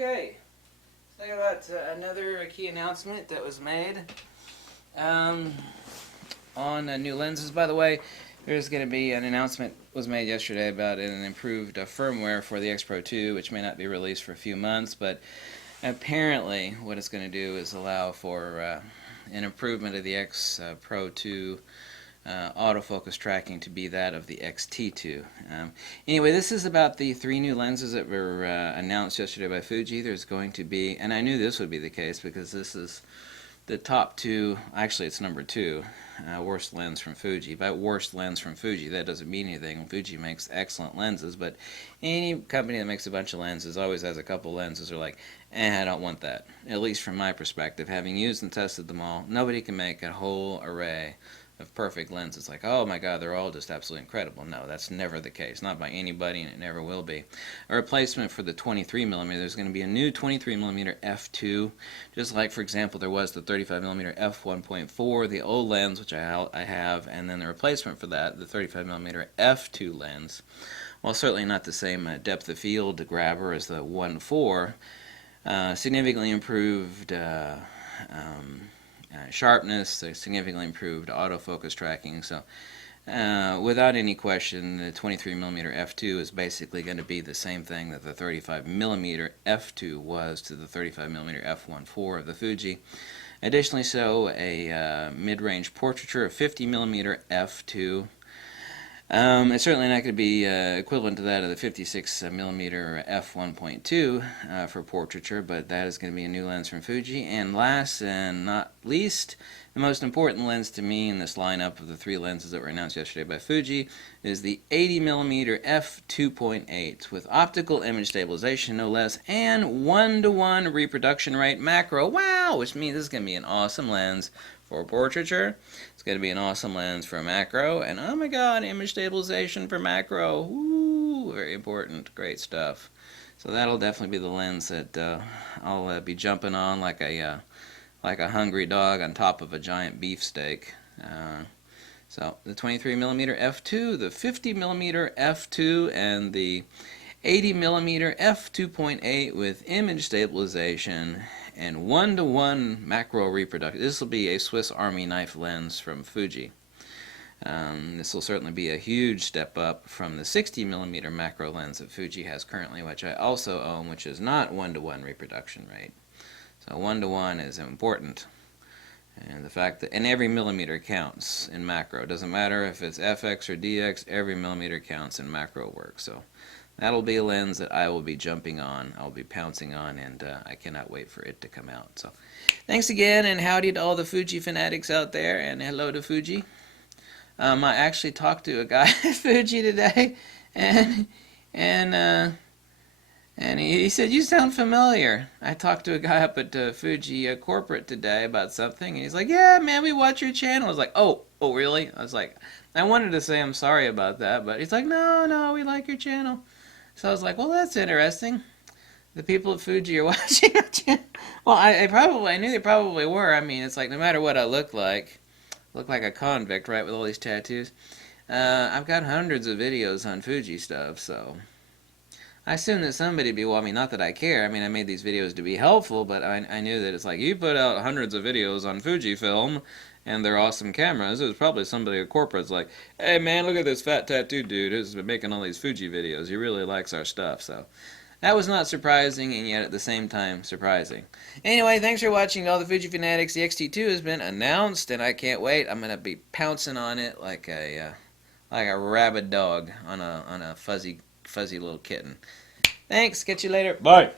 Okay, so I got another key announcement that was made on new lenses. By the way, there's going to be an announcement was made yesterday about an improved firmware for the X Pro 2, which may not be released for a few months, but apparently what it's going to do is allow for an improvement of the X Pro 2 autofocus tracking to be that of the XT2. Anyway, this is about the 3 new lenses that were announced yesterday by Fuji. There's going to be, and I knew this would be the case because this is the top 2, actually it's number 2, worst lens from Fuji. By worst lens from Fuji, that doesn't mean anything. Fuji makes excellent lenses, but any company that makes a bunch of lenses always has a couple lenses that are like, I don't want that. At least from my perspective, having used and tested them all, nobody can make a whole array of perfect lenses. Like, oh my god, they're all just absolutely incredible. No, that's never the case. Not by anybody, and it never will be. A replacement for the 23mm, there's going to be a new 23mm f2, just like, for example, there was the 35mm f1.4, the old lens, which I have, and then the replacement for that, the 35mm f2 lens. While certainly not the same depth of field grabber as the 1.4, significantly improved sharpness, significantly improved autofocus tracking. So without any question, the 23mm f2 is basically going to be the same thing that the 35mm f2 was to the 35mm f1.4 of the Fuji. Additionally, so a mid-range portraiture of 50mm f2. It's certainly not going to be equivalent to that of the 56mm f1.2 for portraiture, but that is going to be a new lens from Fuji. And last and not least, the most important lens to me in this lineup of the 3 lenses that were announced yesterday by Fuji is the 80mm f2.8 with optical image stabilization, no less, and 1:1 reproduction rate macro. Wow! Which means this is going to be an awesome lens for portraiture. It's going to be an awesome lens for macro, and oh my god, image stabilization for macro. Woo, very important, great stuff. So that'll definitely be the lens that I'll be jumping on like a hungry dog on top of a giant beefsteak. So the 23mm f2, the 50mm f2, and the 80mm f2.8 with image stabilization and 1:1 macro reproduction. This will be a Swiss Army knife lens from Fuji. This will certainly be a huge step up from the 60mm macro lens that Fuji has currently, which I also own, which is not 1:1 reproduction rate. So 1:1 is important. And the fact that, and every millimeter counts in macro. It doesn't matter if it's FX or DX, every millimeter counts in macro work. So that'll be a lens that I will be jumping on, I'll be pouncing on, and I cannot wait for it to come out. So thanks again, and howdy to all the Fuji fanatics out there, and hello to Fuji. I actually talked to a guy at Fuji today, and he said, you sound familiar. I talked to a guy up at Fuji corporate today about something, and he's like, yeah, man, we watch your channel. I was like, oh, really? I was like, I wanted to say I'm sorry about that, but he's like, no, we like your channel. So I was like, well, that's interesting. The people at Fuji are watching our channel. Well, I knew they probably were. I mean, it's like, no matter what I look like a convict, right, with all these tattoos. I've got hundreds of videos on Fuji stuff, so I assume that somebody would be, well, I mean, not that I care. I mean, I made these videos to be helpful, but I knew that it's like, you put out hundreds of videos on Fujifilm, and they're awesome cameras. It was probably somebody at corporate's like, hey, man, look at this fat tattoo dude who's been making all these Fuji videos. He really likes our stuff, so that was not surprising, and yet at the same time surprising. Anyway, thanks for watching, all the Fuji fanatics. The XT2 has been announced, and I can't wait. I'm going to be pouncing on it like a rabid dog on a fuzzy little kitten. Thanks. Catch you later. Bye.